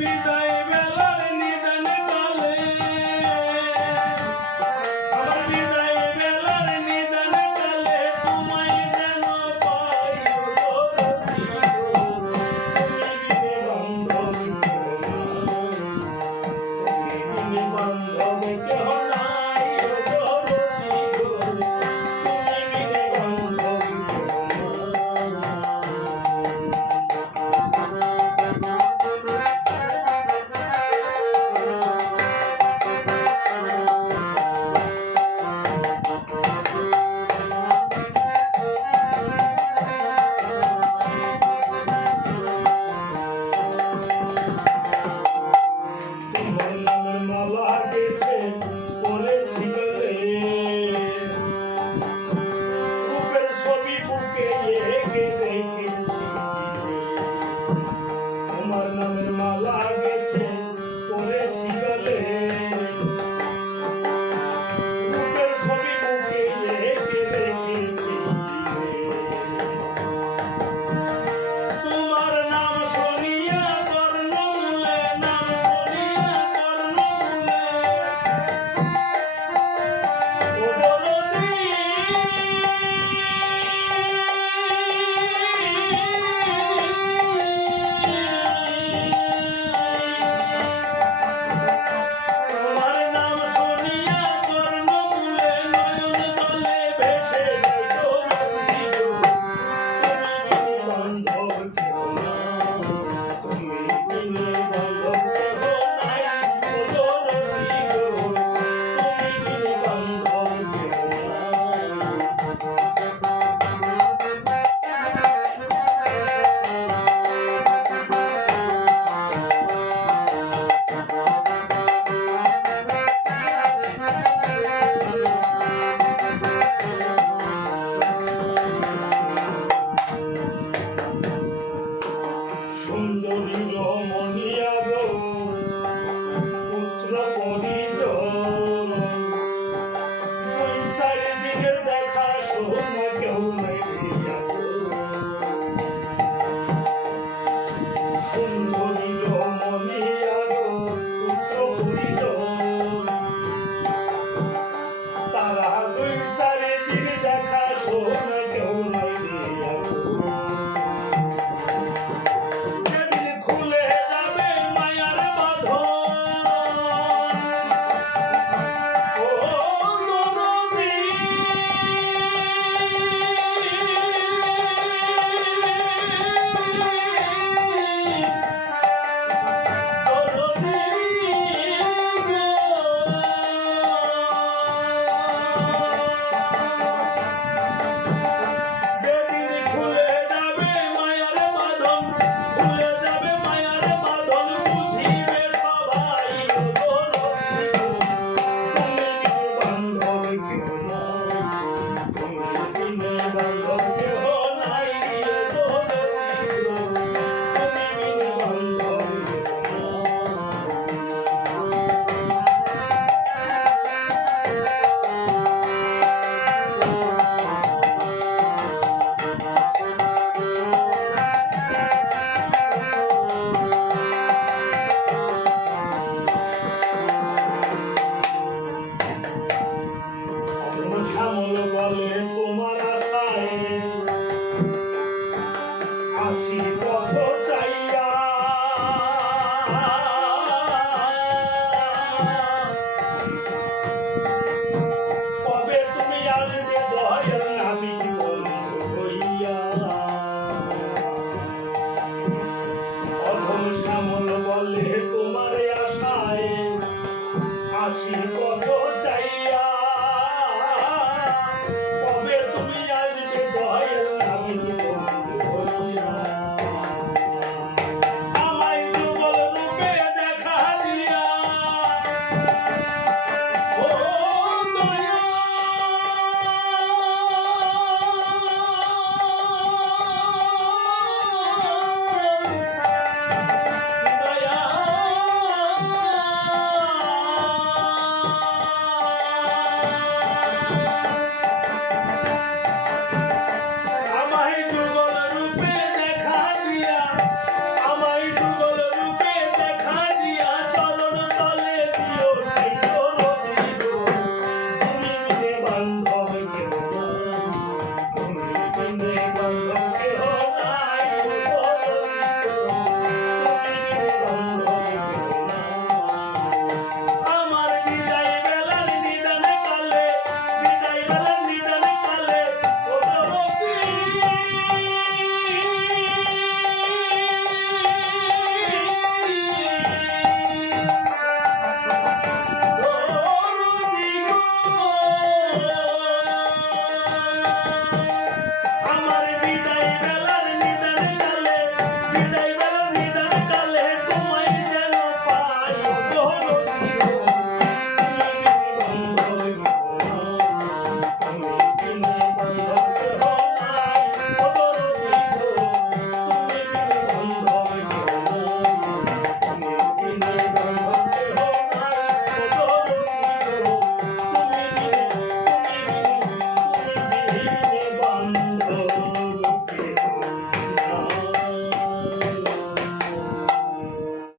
vida. Oh,